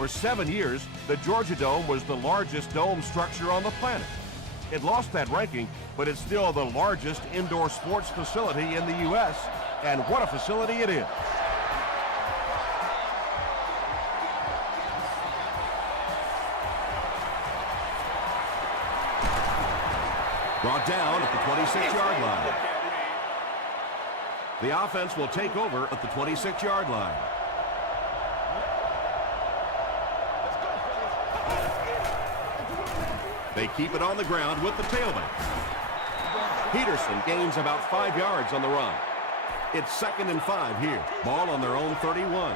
For 7 years, the Georgia Dome was the largest dome structure on the planet. It lost that ranking, but it's still the largest indoor sports facility in the U.S., and what a facility it is. Brought down at the 26-yard line. The offense will take over at the 26-yard line. They keep it on the ground with the tailback. Peterson gains about 5 yards on the run. It's 2nd and 5 here. Ball on their own 31.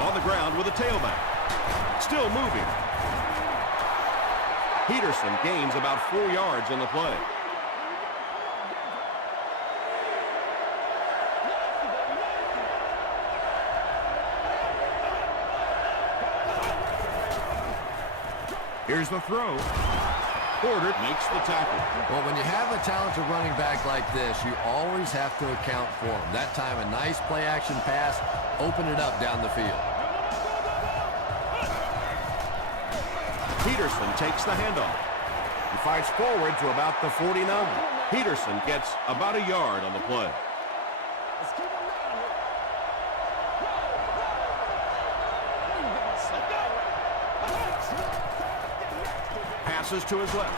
On the ground with a tailback. Still moving. Peterson gains about 4 yards on the play. Here's the throw. Porter makes the tackle. Well, when you have a talented running back like this, you always have to account for him. That time, a nice play-action pass, open it up down the field. Peterson takes the handoff. He fights forward to about the 49. Peterson gets about a yard on the play. Passes to his left.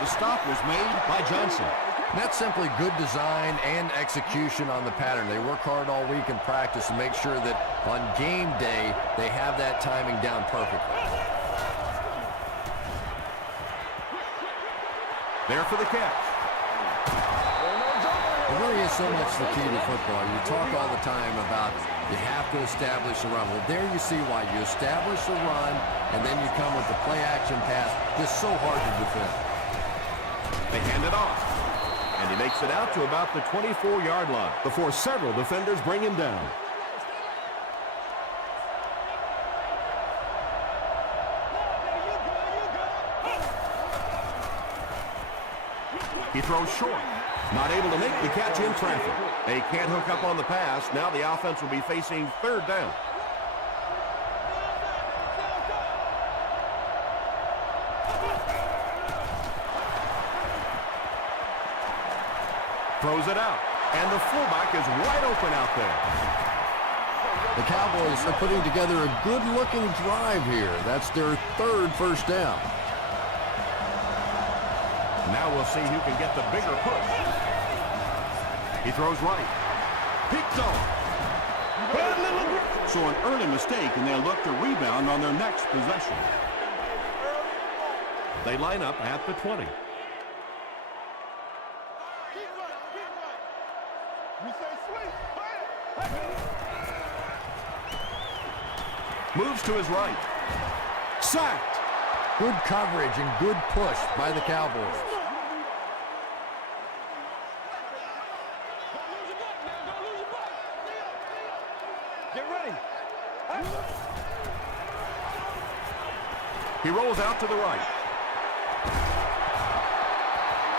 The stop was made by Johnson. That's simply good design and execution on the pattern. They work hard all week in practice to make sure that on game day, they have that timing down perfectly. There for the catch. It really is so much the key to football. You talk all the time about you have to establish a run. Well, there you see why. You establish a run, and then you come with the play-action pass. Just so hard to defend. They hand it off. And he makes it out to about the 24-yard line before several defenders bring him down. He throws short. Not able to make the catch in traffic. They can't hook up on the pass. Now the offense will be facing 3rd down. Throws it out. And the fullback is wide open out there. The Cowboys are putting together a good-looking drive here. That's their 3rd first down. Now we'll see who can get the bigger push. He throws right. Picked off. So an early mistake, and they'll look to rebound on their next possession. They line up at the 20. Moves to his right. Sacked. Good coverage and good push by the Cowboys. He rolls out to the right.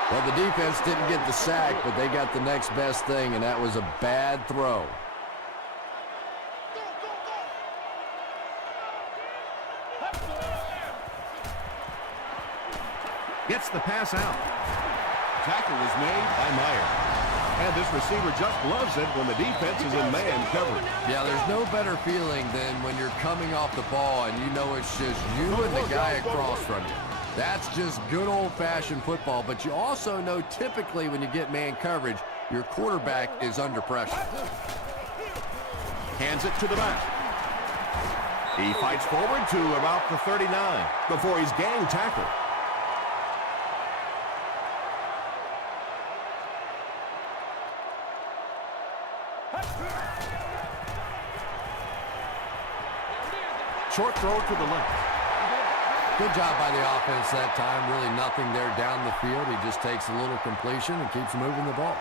Well, the defense didn't get the sack, but they got the next best thing, and that was a bad throw. Gets the pass out. Tackle was made by Meyer. And this receiver just loves it when the defense is in man coverage. Yeah, there's no better feeling than when you're coming off the ball and you know it's just you and the guy across from you. That's just good old-fashioned football, but you also know typically when you get man coverage, your quarterback is under pressure. Hands it to the back. He fights forward to about the 39 before he's gang tackled. Short throw to the left. Good job by the offense that time. Really nothing there down the field. He just takes a little completion and keeps moving the ball.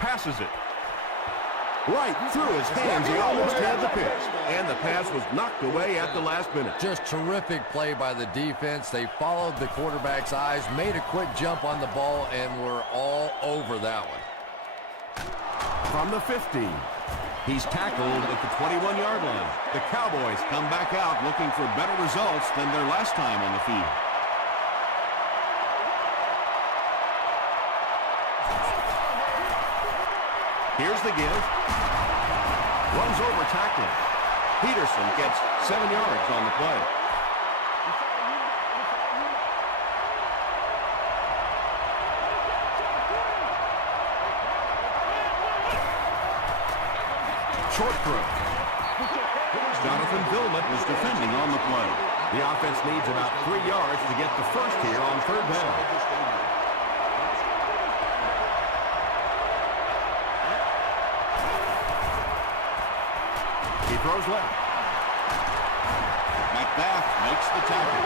Passes it. Right through his hands. He almost had the pitch. And the pass was knocked away at the last minute. Just terrific play by the defense. They followed the quarterback's eyes, made a quick jump on the ball, and were all over that one. From the 15. He's tackled at the 21-yard line. The Cowboys come back out looking for better results than their last time on the field. Here's the give. Runs over tackling. Peterson gets 7 yards on the play. Short throw. Jonathan Billman was defending on the play. The offense needs about 3 yards to get the first here on third down. He throws left. McBath makes the tackle.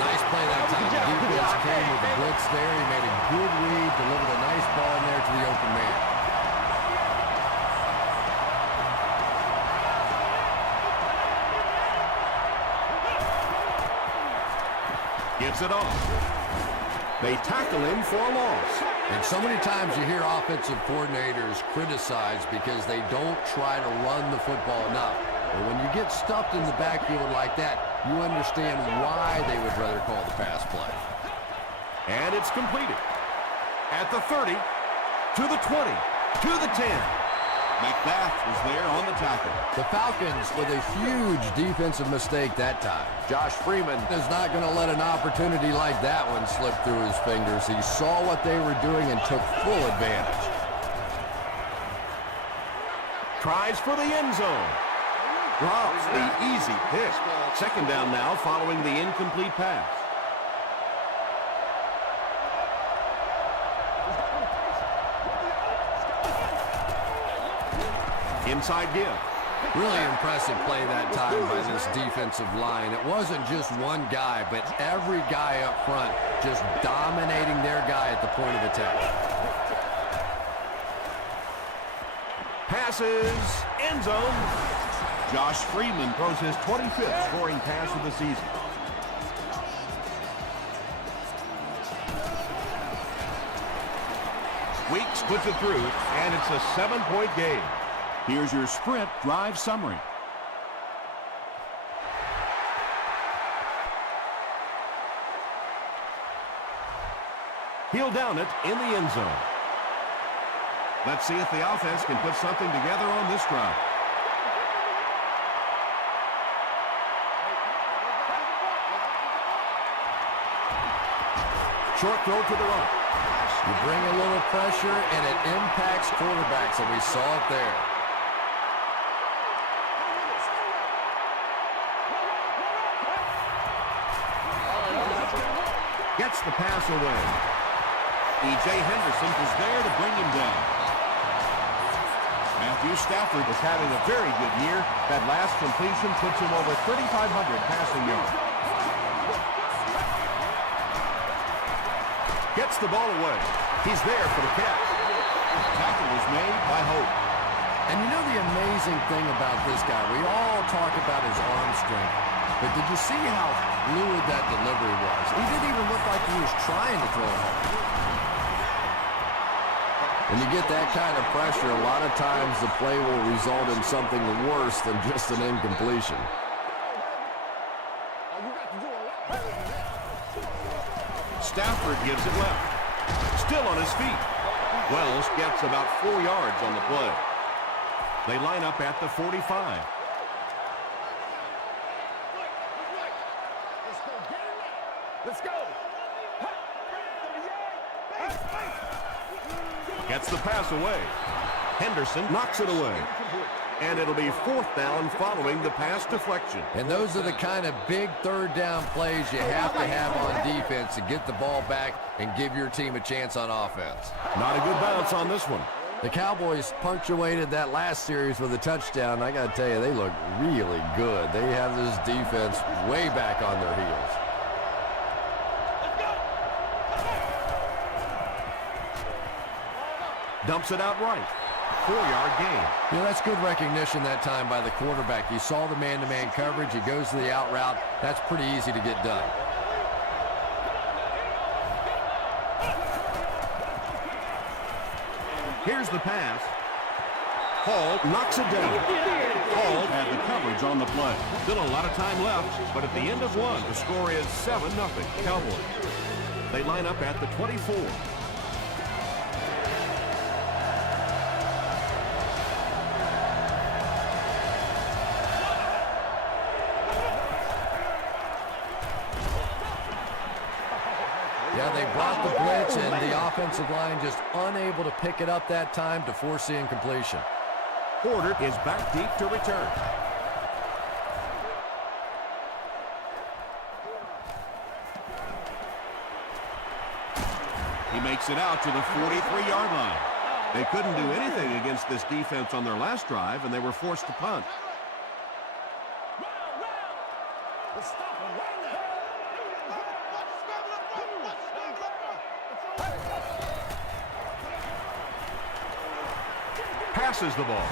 Nice play that time. The defense came with the blitz there. He made a good read, delivered a nice ball in there to the open man. Gets it off. They tackle him for a loss. And so many times you hear offensive coordinators criticized because they don't try to run the football enough. But when you get stuffed in the backfield like that, you understand why they would rather call the pass play. And it's completed. At the 30, to the 20, to the 10. McBath was there on the tackle. The Falcons with a huge defensive mistake that time. Josh Freeman is not going to let an opportunity like that one slip through his fingers. He saw what they were doing and took full advantage. Tries for the end zone. Drops the easy pick. Second down now following the incomplete pass. Inside give. Really impressive play that time by this defensive line. It wasn't just one guy, but every guy up front just dominating their guy at the point of attack. Passes. End zone. Josh Freeman throws his 25th scoring pass of the season. Weeks puts it through, and it's a 7-point game. Here's your sprint drive summary. He'll down it in the end zone. Let's see if the offense can put something together on this drive. Short throw to the right. You bring a little pressure, and it impacts quarterbacks, and we saw it there. Gets the pass away. E.J. Henderson was there to bring him down. Matthew Stafford is having a very good year. That last completion puts him over 3,500 passing yards. Gets the ball away. He's there for the catch. Tackle was made by Hope. And you know the amazing thing about this guy, we all talk about his arm strength, but did you see how fluid that delivery was? He didn't even look like he was trying to throw it home. When you get that kind of pressure, a lot of times the play will result in something worse than just an incompletion. Stafford gives it left. Still on his feet. Wells gets about 4 yards on the play. They line up at the 45. Let's go. Gets the pass away. Henderson knocks it away. And it'll be fourth down following the pass deflection. And those are the kind of big third down plays you have to have on defense to get the ball back and give your team a chance on offense. Not a good bounce on this one. The Cowboys punctuated that last series with a touchdown. I got to tell you, they look really good. They have this defense way back on their heels. Dumps it out right. 4-yard gain. Yeah, that's good recognition that time by the quarterback. He saw the man-to-man coverage. He goes to the out route. That's pretty easy to get done. Here's the pass. Hall knocks it down. Hall had the coverage on the play. Still a lot of time left, but at the end of one, the score is 7-0 Cowboys. They line up at the 24. Yeah, they brought the blitz, and the offensive line just unable to pick it up that time to force the incompletion. Porter is back deep to return. He makes it out to the 43-yard line. They couldn't do anything against this defense on their last drive, and they were forced to punt. Passes the ball.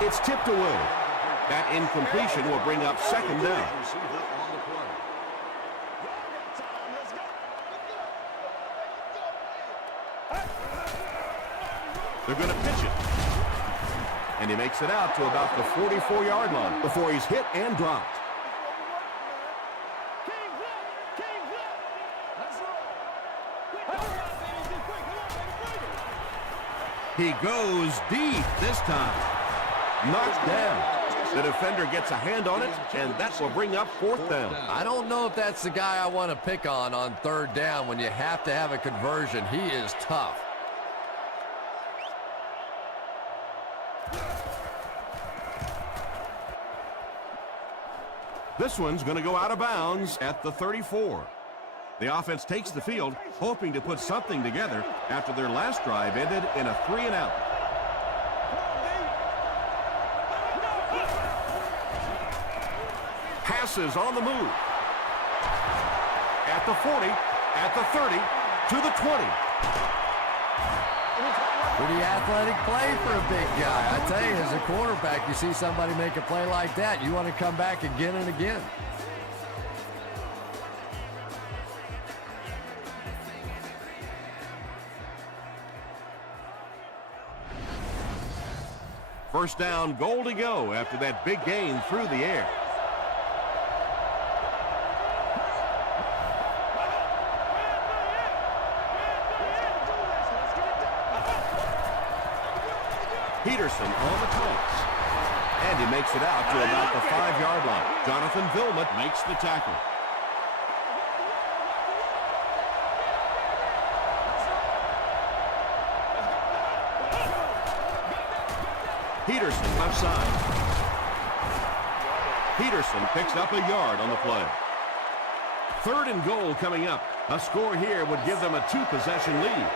It's tipped away. That incompletion will bring up second down. They're going to pitch it. And he makes it out to about the 44-yard line before he's hit and dropped. He goes deep this time. Knocked down. The defender gets a hand on it, and that will bring up fourth down. I don't know if that's the guy I want to pick on third down when you have to have a conversion. He is tough. This one's going to go out of bounds at the 34. The offense takes the field, hoping to put something together after their last drive ended in a 3-and-out. Passes on the move. At the 40, at the 30, to the 20. Pretty athletic play for a big guy. I tell you, as a quarterback, you see somebody make a play like that, you want to come back again and again. First down, goal to go after that big gain through the air. Peterson on the toss. And he makes it out to about the 5-yard line. Jonathan Vilmot makes the tackle. Peterson left side. Peterson picks up a yard on the play. Third and goal coming up. A score here would give them a 2-possession lead.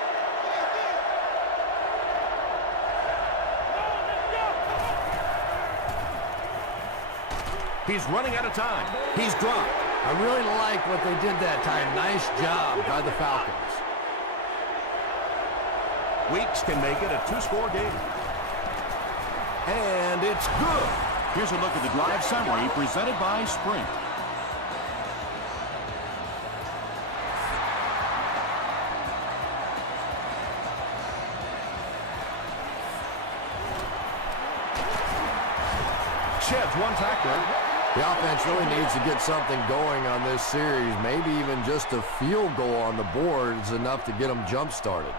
He's running out of time. He's dropped. I really like what they did that time. Nice job by the Falcons. Weeks can make it a 2-score game. And it's good. Here's a look at the drive summary presented by Sprint. Sheds one tackler. The offense really needs to get something going on this series. Maybe even just a field goal on the board is enough to get them jump-started.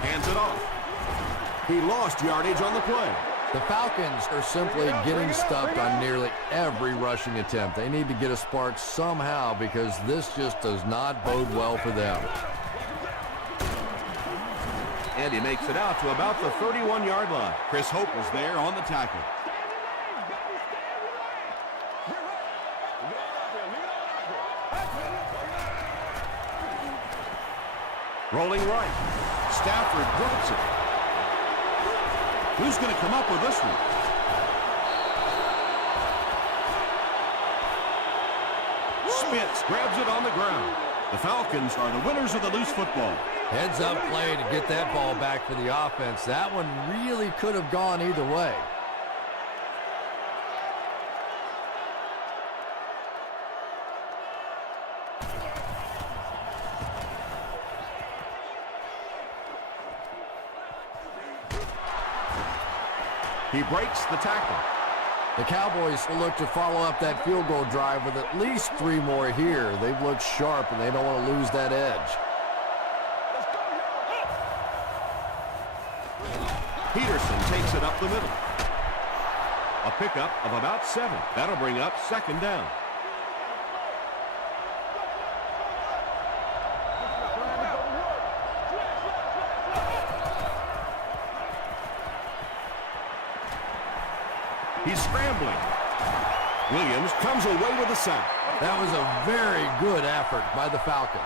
Hands it off. He lost yardage on the play. The Falcons are simply getting stuffed on nearly every rushing attempt. They need to get a spark somehow because this just does not bode well for them. And he makes it out to about the 31-yard line. Chris Hope was there on the tackle. Rolling right. Stafford drops it. Who's going to come up with this one? Spitz grabs it on the ground. The Falcons are the winners of the loose football. Heads up play to get that ball back for the offense. That one really could have gone either way. He breaks the tackle. The Cowboys will look to follow up that field goal drive with at least 3 more here. They've looked sharp, and they don't want to lose that edge. Peterson takes it up the middle. A pickup of about 7. That'll bring up 2nd down. He's scrambling. Williams comes away with a sack. That was a very good effort by the Falcons.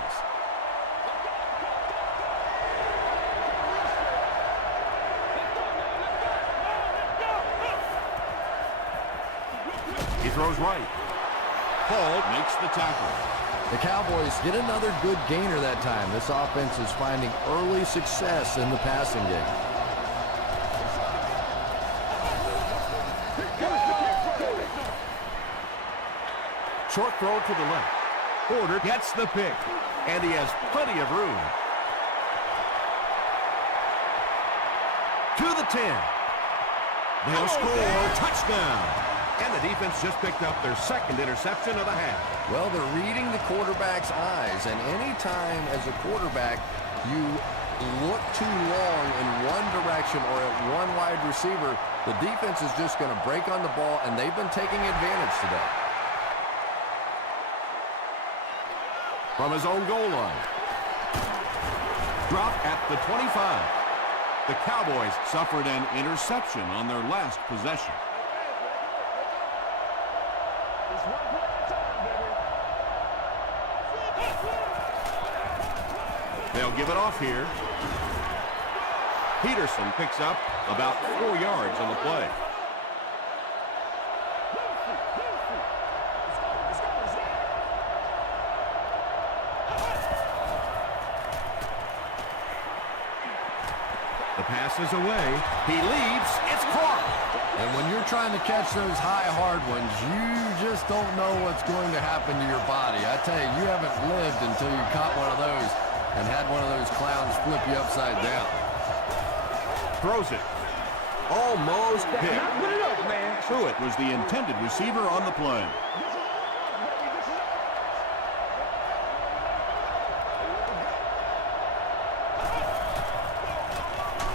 He throws right. Paul makes the tackle. The Cowboys get another good gainer that time. This offense is finding early success in the passing game. Short throw to the left. Porter gets the pick, and he has plenty of room. To the 10. They'll score. Touchdown. And the defense just picked up their 2nd interception of the half. Well, they're reading the quarterback's eyes, and any time as a quarterback you look too long in one direction or at one wide receiver, the defense is just going to break on the ball, and they've been taking advantage today. From his own goal line. Drop at the 25. The Cowboys suffered an interception on their last possession. They'll give it off here. Peterson picks up about 4 yards on the play. The pass is away. He leaps. It's caught. And when you're trying to catch those high, hard ones, you just don't know what's going to happen to your body. I tell you, you haven't lived until you caught one of those and had one of those clowns flip you upside down. Throws it. Almost picked. Pruitt was the intended receiver on the play.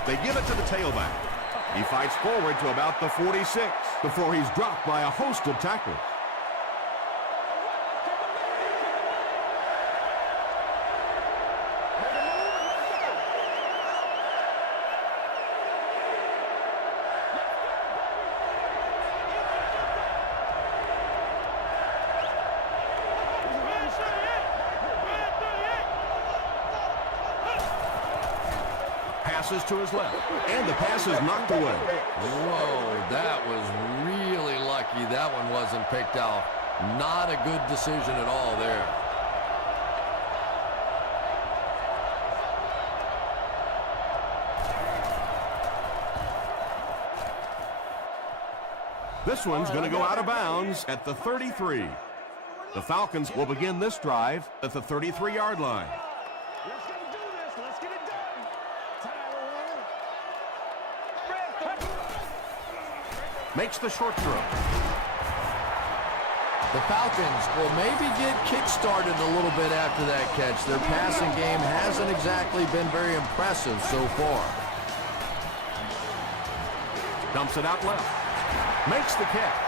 They give it to the tailback. He fights forward to about the 46 before he's dropped by a host of tacklers. Passes to his left, and the pass is knocked away. Whoa, that was really lucky that one wasn't picked off. Not a good decision at all there. This one's going to go out of bounds at the 33. The Falcons will begin this drive at the 33-yard line. Let's go do this. Let's get it done. Makes the short throw. The Falcons will maybe get kick-started a little bit after that catch. Their passing game hasn't exactly been very impressive so far. Dumps it out left. Makes the catch.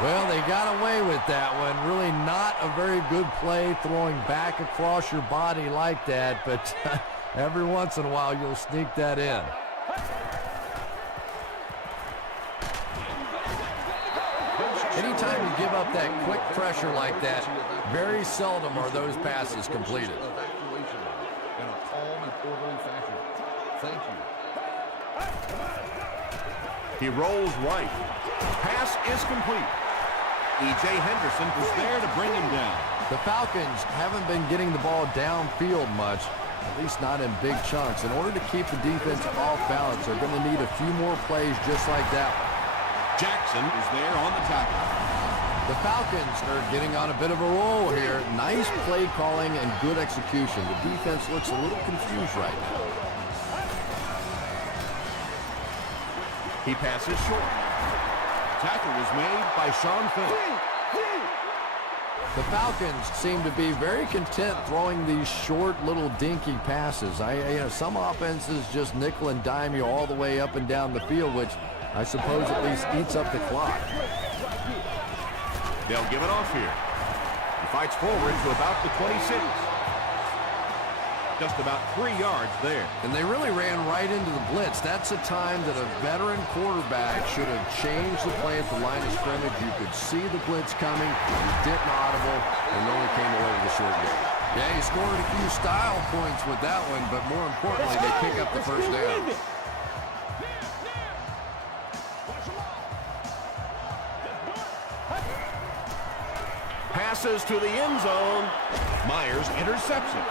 Well, they got away with that one. Really not a very good play throwing back across your body like that, but every once in a while you'll sneak that in. Anytime you give up that quick pressure like that, very seldom are those passes completed. In a calm and orderly fashion. Thank you. He rolls right. Pass is complete. E.J. Henderson was there to bring him down. The Falcons haven't been getting the ball downfield much, at least not in big chunks. In order to keep the defense off balance, they're going to need a few more plays just like that one. Jackson is there on the tackle. The Falcons are getting on a bit of a roll here. Nice play calling and good execution. The defense looks a little confused right now. He passes short. Tackle was made by Sean Phillips. The Falcons seem to be very content throwing these short little dinky passes. Some offenses just nickel and dime you all the way up and down the field, which I suppose at least eats up the clock. They'll give it off here. He fights forward to about the 26. Just about 3 yards there. And they really ran right into the blitz. That's a time that a veteran quarterback should have changed the play at the line of scrimmage. You could see the blitz coming. He didn't audible and only came away with a short game. Yeah, he scored a few style points with that one, but more importantly, they pick up the first down. Passes to the end zone. Myers intercepts it.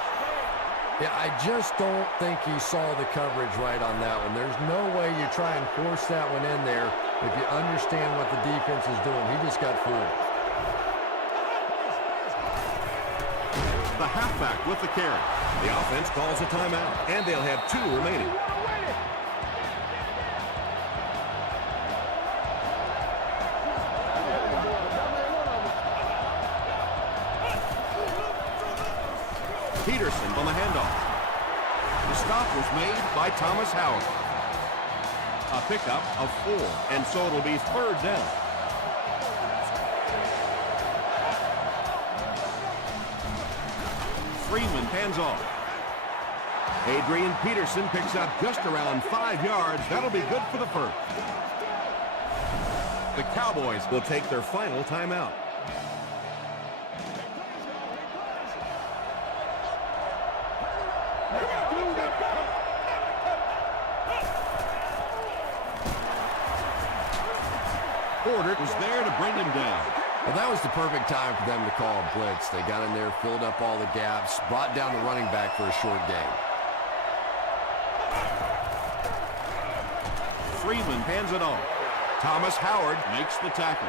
Yeah, I just don't think he saw the coverage right on that one. There's no way you try and force that one in there if you understand what the defense is doing. He just got fooled. The halfback with the carry. The offense calls a timeout, and they'll have 2 remaining. Peterson on the handoff. The stop was made by Thomas Howard. A pickup of 4, and so it'll be 3rd down. Freeman hands off. Adrian Peterson picks up just around 5 yards. That'll be good for the first. The Cowboys will take their final timeout. Porter was there to bring him down. Well, that was the perfect time for them to call a blitz. They got in there, filled up all the gaps, brought down the running back for a short gain. Freeman hands it off. Thomas Howard makes the tackle.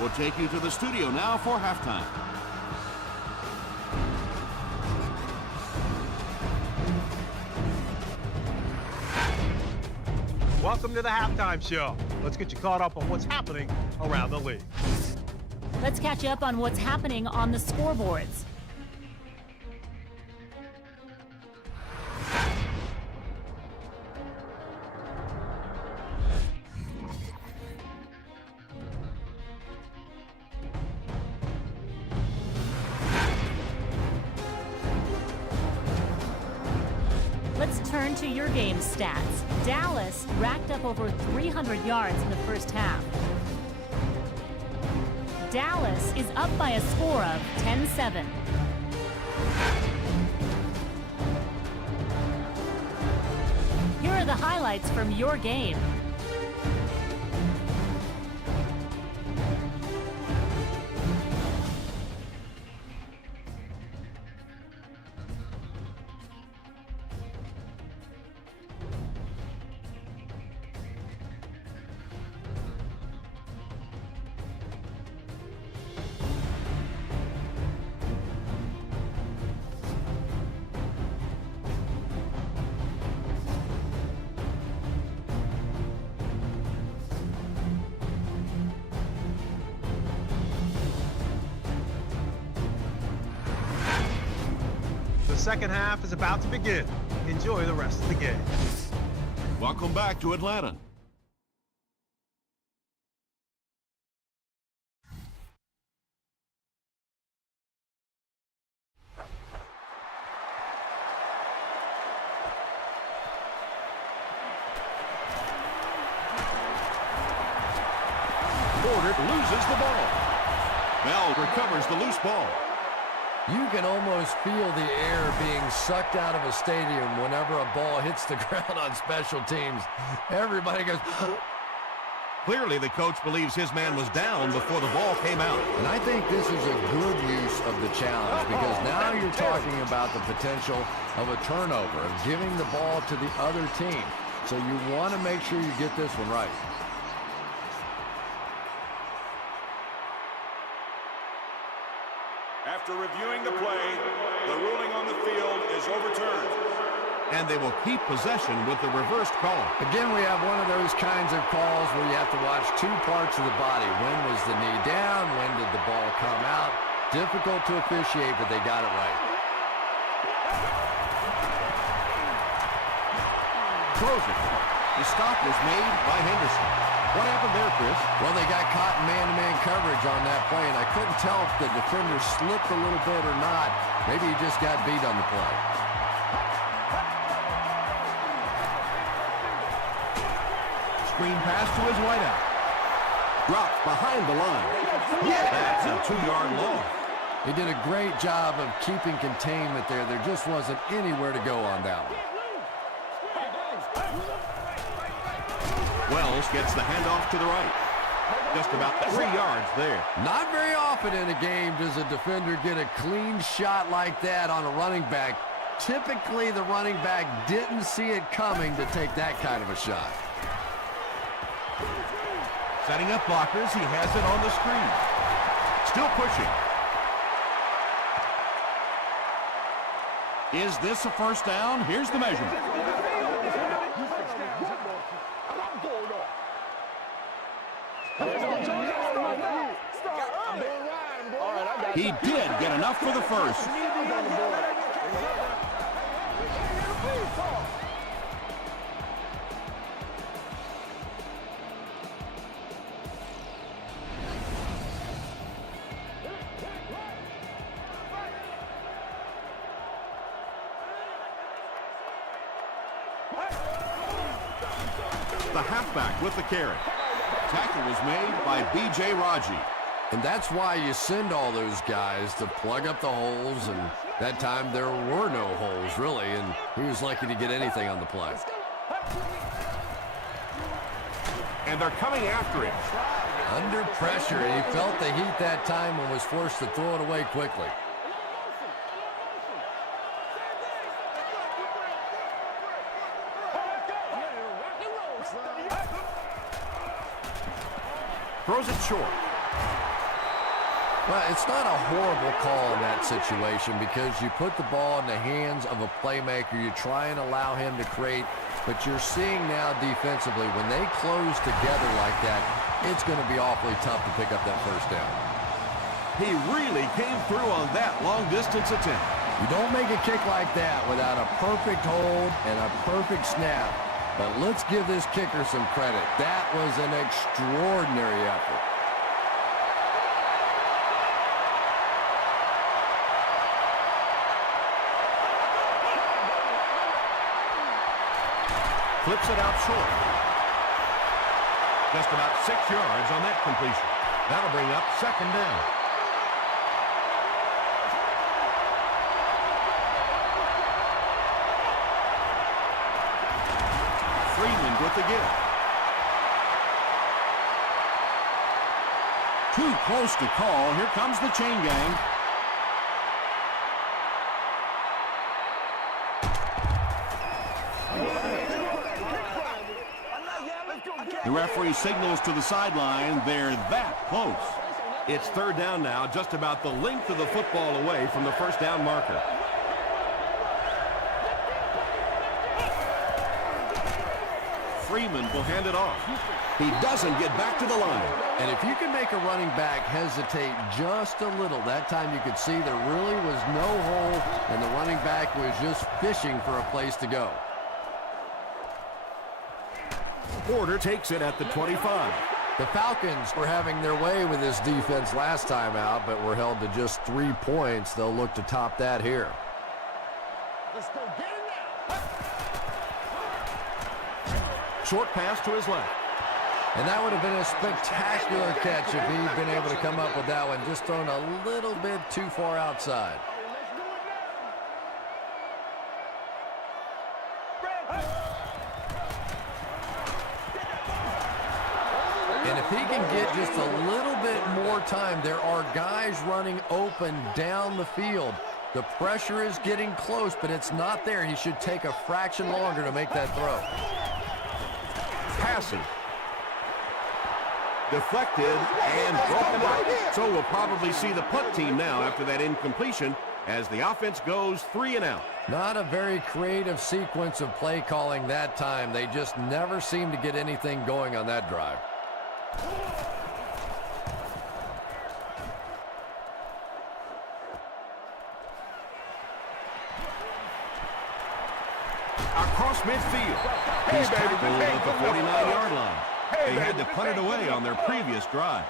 We'll take you to the studio now for halftime. Welcome to the halftime show. Let's get you caught up on what's happening around the league. Let's catch you up on what's happening on the scoreboards. Let's turn to your game stats. Dallas racked up over 300 yards in the first half. Dallas is up by a score of 10-7. Here are the highlights from your game. The second half is about to begin. Enjoy the rest of the game. Welcome back to Atlanta. Porter loses the ball. Bell recovers the loose ball. You can almost feel the air being sucked out of a stadium whenever a ball hits the ground on special teams. Everybody goes, Clearly, the coach believes his man was down before the ball came out. And I think this is a good use of the challenge because now you're talking about the potential of a turnover, of giving the ball to the other team. So you want to make sure you get this one right. After reviewing the play, the ruling on the field is overturned. And they will keep possession with the reversed call. Again, we have one of those kinds of calls where you have to watch two parts of the body. When was the knee down? When did the ball come out? Difficult to officiate, but they got it right. Throws it. The stop was made by Henderson. What happened there, Chris? Well, they got caught in man-to-man coverage on that play, and I couldn't tell if the defender slipped a little bit or not. Maybe he just got beat on the play. Screen pass to his wideout. Dropped behind the line. That's a 2-yard loss. He did a great job of keeping containment there. There just wasn't anywhere to go on that one. Wells gets the handoff to the right. Just about 3 yards there. Not very often in a game does a defender get a clean shot like that on a running back. Typically, the running back didn't see it coming to take that kind of a shot. Setting up blockers. He has it on the screen. Still pushing. Is this a first down? Here's the measurement. He did get enough for the first. The halfback with the carry. Tackle was made by B.J. Raji. And that's why you send all those guys to plug up the holes, and that time there were no holes, really, and he was lucky to get anything on the play. And they're coming after him. Under pressure, and he felt the heat that time and was forced to throw it away quickly. Throws it short. Well, it's not a horrible call in that situation because you put the ball in the hands of a playmaker. You try and allow him to create, but you're seeing now defensively, when they close together like that, it's going to be awfully tough to pick up that first down. He really came through on that long-distance attempt. You don't make a kick like that without a perfect hold and a perfect snap. But let's give this kicker some credit. That was an extraordinary effort. Flips it out short. Just about 6 yards on that completion. That'll bring up second down. Freeman with the give. Too close to call. Here comes the chain gang. The referee signals to the sideline. They're that close. It's third down now, just about the length of the football away from the first down marker. Freeman will hand it off. He doesn't get back to the line. And if you can make a running back hesitate just a little, that time you could see there really was no hole, and the running back was just fishing for a place to go. Porter takes it at the 25. The Falcons were having their way with this defense last time out, but were held to just 3 points. They'll look to top that here. Let's go get it now. Short pass to his left. And that would have been a spectacular catch if he'd been able to come up with that one, just thrown a little bit too far outside. if he can get just a little bit more time, there are guys running open down the field. The pressure is getting close, but it's not there. He should take a fraction longer to make that throw. Passing. Deflected and broken up. So we'll probably see the punt team now after that incompletion as the offense goes 3 and out. Not a very creative sequence of play calling that time. They just never seem to get anything going on that drive. Across midfield. He's tackled at the 49-yard line. They had to punt it away on their previous drive.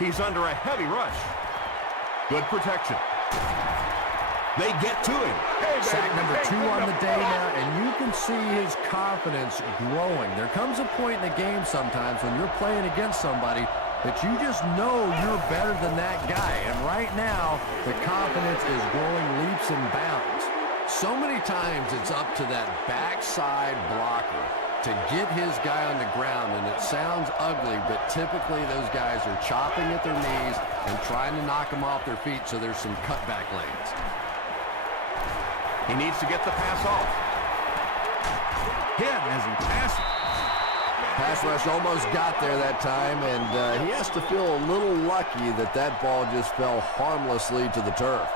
He's under a heavy rush. Good protection. They get to him. Sack number 2 on the day now, and you can see his confidence growing. There comes a point in the game sometimes when you're playing against somebody that you just know you're better than that guy. And right now, the confidence is growing leaps and bounds. So many times it's up to that backside blocker to get his guy on the ground, and it sounds ugly, but typically those guys are chopping at their knees and trying to knock them off their feet, so there's some cutback lanes. He needs to get the pass off. Hit as he passes. Pass rush almost got there that time, and he has to feel a little lucky that that ball just fell harmlessly to the turf.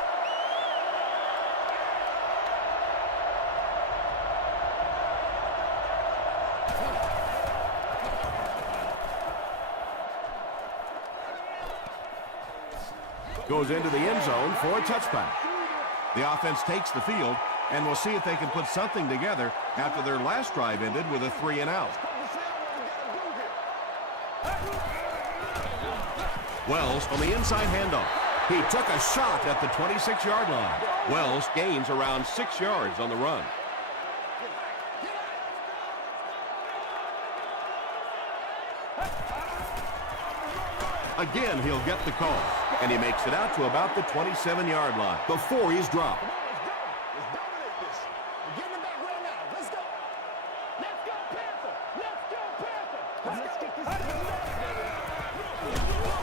Goes into the end zone for a touchback. The offense takes the field, and we'll see if they can put something together after their last drive ended with a 3 and out. Wells on the inside handoff. He took a shot at the 26-yard line. Wells gains around 6 yards on the run. Again, he'll get the call, and he makes it out to about the 27-yard line before he's dropped.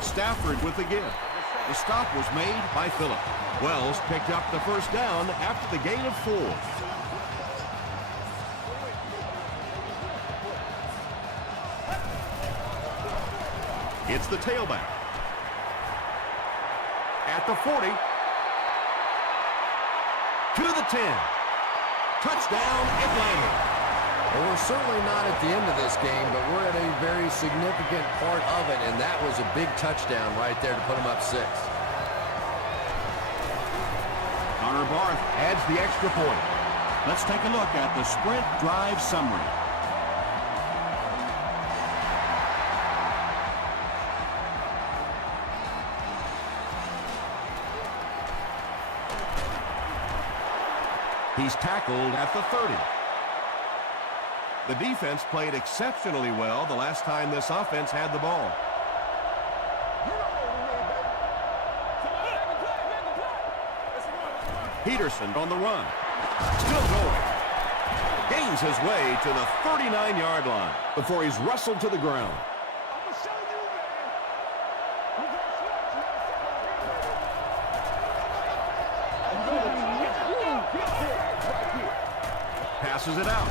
Stafford with the give. The stop was made by Phillip. Wells picked up the first down after the gain of 4. It's the tailback. At the 40. To the 10. Touchdown, Atlanta. Well, we're certainly not at the end of this game, but we're at a very significant part of it, and that was a big touchdown right there to put them up 6. Connor Barth adds the extra point. Let's take a look at the sprint drive summary. He's tackled at the 30. The defense played exceptionally well the last time this offense had the ball. Peterson on the run. Still going. Gains his way to the 39-yard line before he's wrestled to the ground. Passes it out.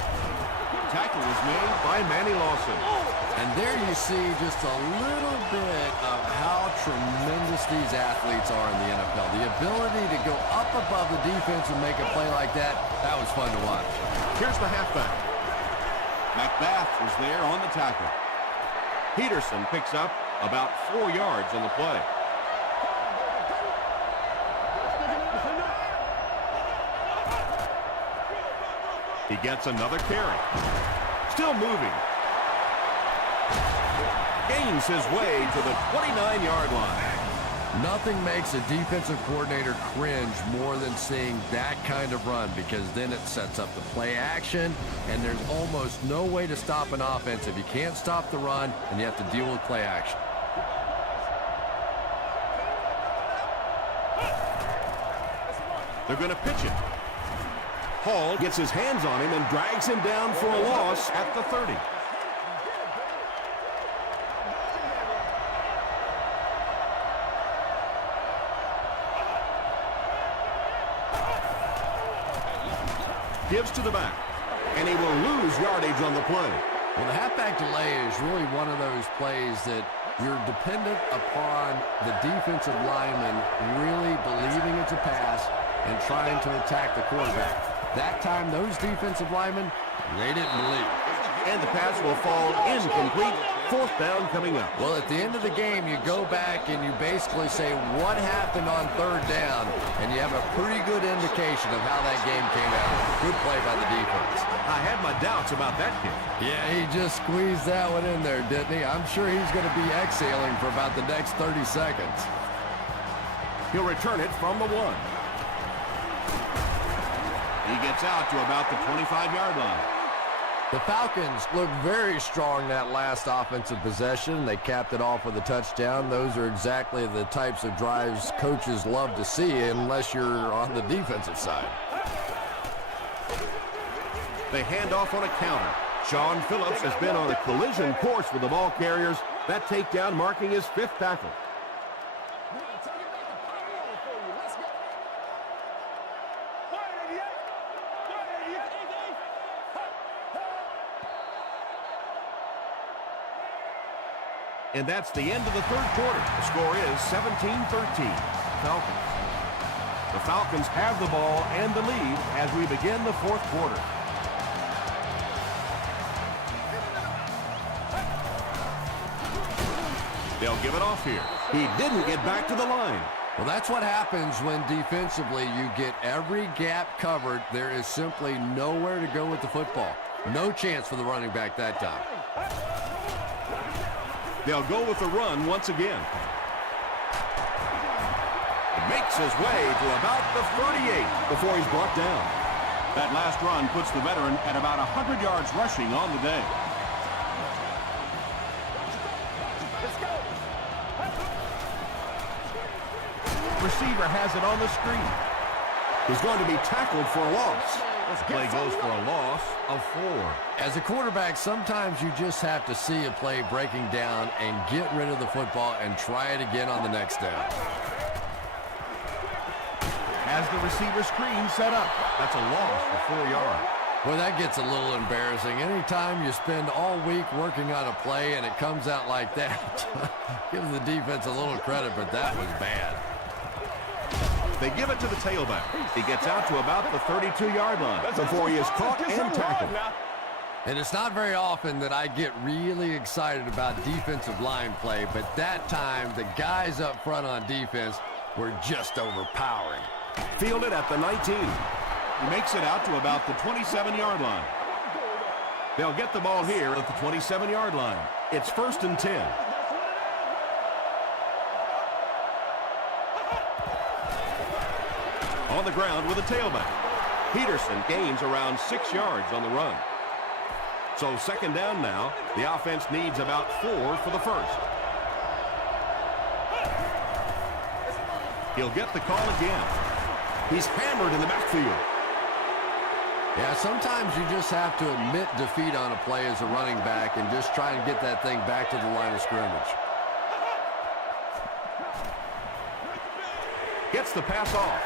Tackle was made by Manny Lawson. And there you see just a little bit of how tremendous these athletes are in the NFL. The ability to go up above the defense and make a play like that, that was fun to watch. Here's the halfback. McBath was there on the tackle. Peterson picks up about 4 yards on the play. He gets another carry. Still moving. Gains his way to the 29-yard line. Nothing makes a defensive coordinator cringe more than seeing that kind of run, because then it sets up the play action, and there's almost no way to stop an offense if you can't stop the run and you have to deal with play action. They're going to pitch it. Hall gets his hands on him and drags him down for a loss at the 30. Gives to the back, and he will lose yardage on the play. Well, the halfback delay is really one of those plays that you're dependent upon the defensive lineman really believing it's a pass and trying to attack the quarterback. That time, those defensive linemen, they didn't believe. And the pass will fall incomplete. 4th down coming up. Well, at the end of the game, you go back and you basically say what happened on 3rd down, and you have a pretty good indication of how that game came out. Good play by the defense. I had my doubts about that kick. Yeah, he just squeezed that one in there, didn't he? I'm sure he's going to be exhaling for about the next 30 seconds. He'll return it from the 1. He gets out to about the 25-yard line. The Falcons look very strong that last offensive possession. They capped it off with a touchdown. Those are exactly the types of drives coaches love to see unless you're on the defensive side. They hand off on a counter. Sean Phillips has been on a collision course with the ball carriers. That takedown marking his 5th tackle. And that's the end of the 3rd quarter. The score is 17-13. Falcons. The Falcons have the ball and the lead as we begin the 4th quarter. They'll give it off here. He didn't get back to the line. Well, that's what happens when defensively you get every gap covered. There is simply nowhere to go with the football. No chance for the running back that time. They'll go with the run once again. He makes his way to about the 38 before he's brought down. That last run puts the veteran at about 100 yards rushing on the day. Receiver has it on the screen. He's going to be tackled for a loss. This play goes for a loss of 4. As a quarterback, sometimes you just have to see a play breaking down and get rid of the football and try it again on the next down. Has the receiver screen set up. That's a loss for 4 yards. Well, that gets a little embarrassing. Anytime you spend all week working on a play and it comes out like that, give the defense a little credit, but that was bad. They give it to the tailback. He gets out to about the 32-yard line before he is caught and tackled. And it's not very often that I get really excited about defensive line play, but that time the guys up front on defense were just overpowering. Fielded at the 19. He makes it out to about the 27-yard line. They'll get the ball here at the 27-yard line. It's 1st and 10. On the ground with a tailback. Peterson gains around 6 yards on the run. So 2nd down now. The offense needs about 4 for the 1st. He'll get the call again. He's hammered in the backfield. Yeah, sometimes you just have to admit defeat on a play as a running back and just try and get that thing back to the line of scrimmage. Gets the pass off.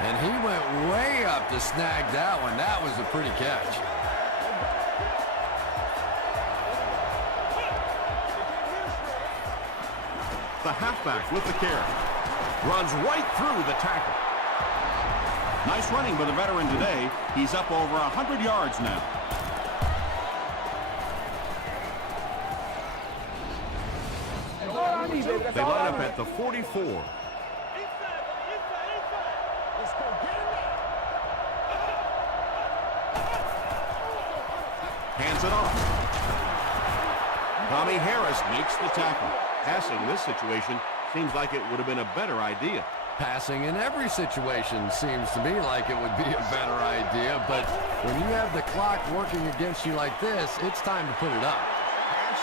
And he went way up to snag that one. That was a pretty catch. The halfback with the carry. Runs right through the tackle. Nice running by the veteran today. He's up over 100 yards now. They line up at the 44. Hands it off. Tommy Harris makes the tackle. Passing this situation seems like it would have been a better idea. Passing in every situation seems to me like it would be a better idea, but when you have the clock working against you like this, it's time to put it up.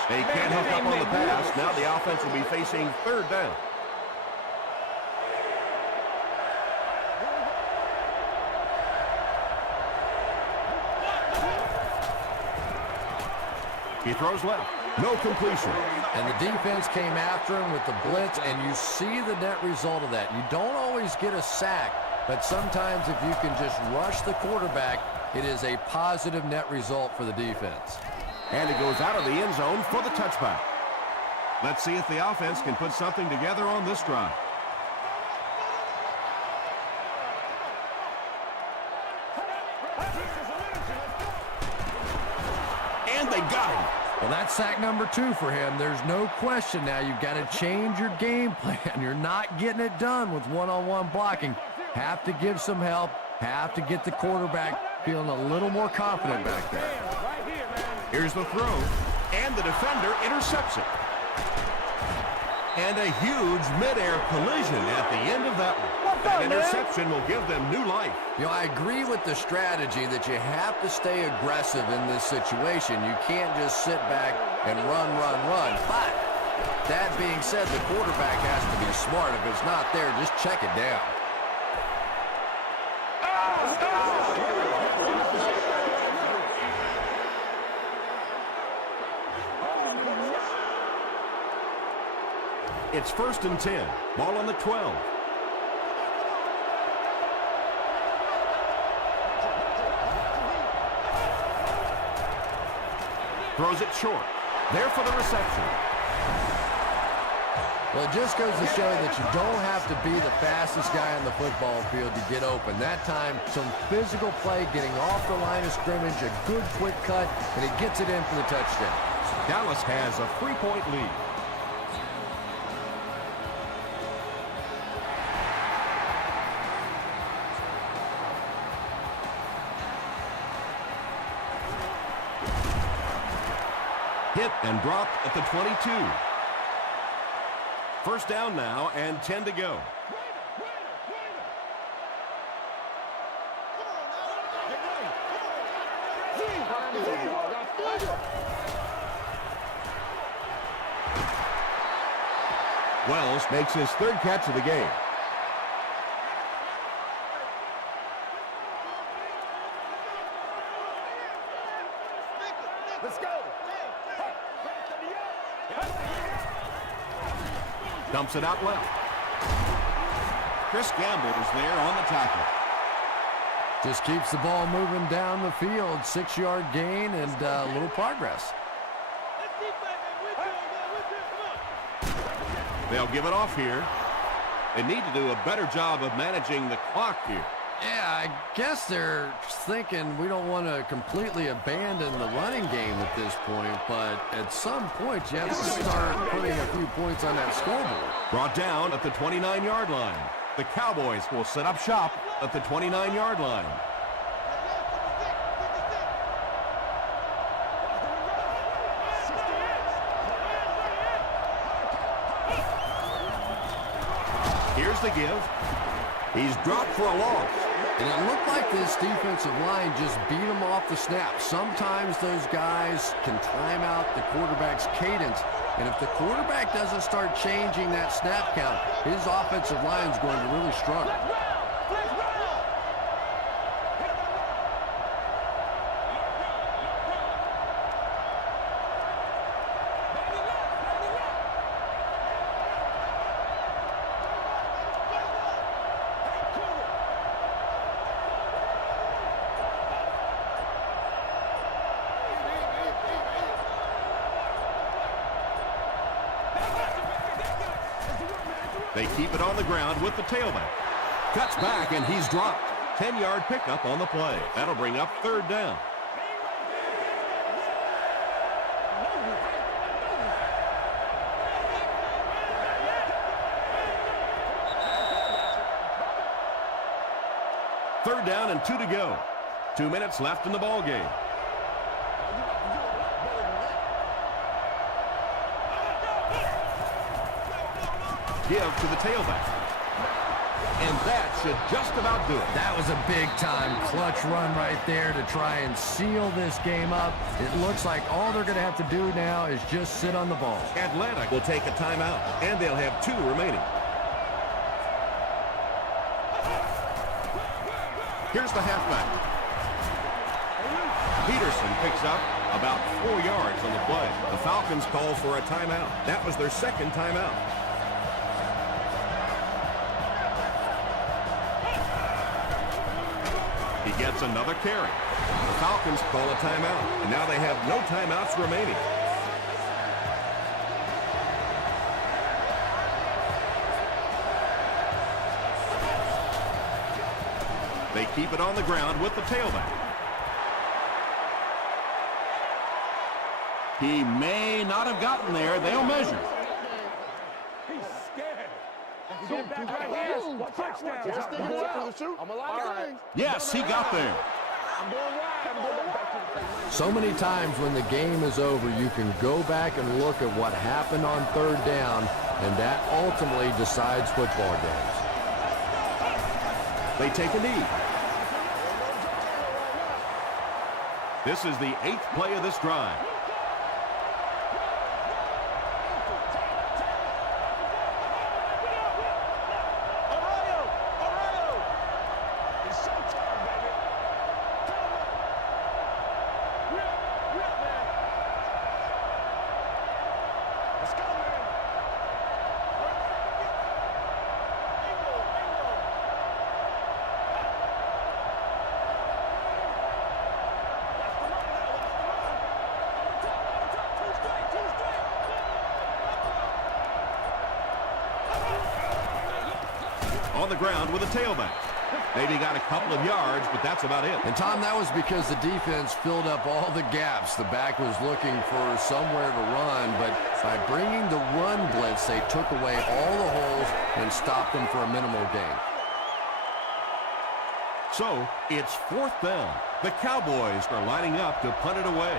They can't hook up on the pass. Now the offense will be facing 3rd down. He throws left. No completion. And the defense came after him with the blitz, and you see the net result of that. You don't always get a sack, but sometimes if you can just rush the quarterback, it is a positive net result for the defense. And it goes out of the end zone for the touchback. Let's see if the offense can put something together on this drive. And they got him. Well, that's sack number 2 for him. There's no question now. You've got to change your game plan. You're not getting it done with one-on-one blocking. Have to give some help. Have to get the quarterback feeling a little more confident back there. Here's the throw. And the defender intercepts it. And a huge midair collision at the end of that one. That interception will give them new life. You know, I agree with the strategy that you have to stay aggressive in this situation. You can't just sit back and run. But that being said, the quarterback has to be smart. If it's not there, just check it down. It's 1st and 10. Ball on the 12. Throws it short. There for the reception. Well, it just goes to show that you don't have to be the fastest guy on the football field to get open. That time, some physical play, getting off the line of scrimmage, a good quick cut, and it gets it in for the touchdown. Dallas has a 3-point lead. Hit and dropped at the 22. First down now and 10 to go. Wells makes his 3rd catch of the game. Let's go. Dumps it out left. Chris Gamble is there on the tackle. Just keeps the ball moving down the field. 6-yard gain and a little progress. They'll give it off here. They need to do a better job of managing the clock here. Yeah, I guess they're thinking we don't want to completely abandon the running game at this point, but at some point you have to start putting a few points on that scoreboard. Brought down at the 29-yard line. The Cowboys will set up shop at the 29-yard line. Here's the give. He's dropped for a loss. And it looked like this defensive line just beat him off the snap. Sometimes those guys can time out the quarterback's cadence. And if the quarterback doesn't start changing that snap count, his offensive line is going to really struggle. They keep it on the ground with the tailback. Cuts back, and he's dropped. 10-yard pickup on the play. That'll bring up 3rd down. Third down and 2 to go. 2 minutes left in the ball game. Give to the tailback. And that should just about do it. That was a big-time clutch run right there to try and seal this game up. It looks like all they're going to have to do now is just sit on the ball. Atlanta will take a timeout, and they'll have 2 remaining. Here's the halfback. Peterson picks up About 4 yards on the play. The Falcons call for a timeout. That was their second timeout. He gets another carry. The Falcons call a timeout, and now they have no timeouts remaining. They keep it on the ground with the tailback. He may not have gotten there. They'll measure. He's scared. Get back right here. Touchdown. Yes, he got there. So many times when the game is over, you can go back and look at what happened on third down, and that ultimately decides football games. They take a knee. This is the 8th play of this drive. On the ground with a tailback. Maybe got a couple of yards, but that's about it. And, Tom, that was because the defense filled up all the gaps. The back was looking for somewhere to run, but by bringing the run blitz, they took away all the holes and stopped them for a minimal gain. So, it's 4th down. The Cowboys are lining up to punt it away.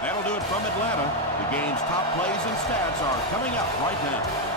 That'll do it from Atlanta. The game's top plays and stats are coming up right now.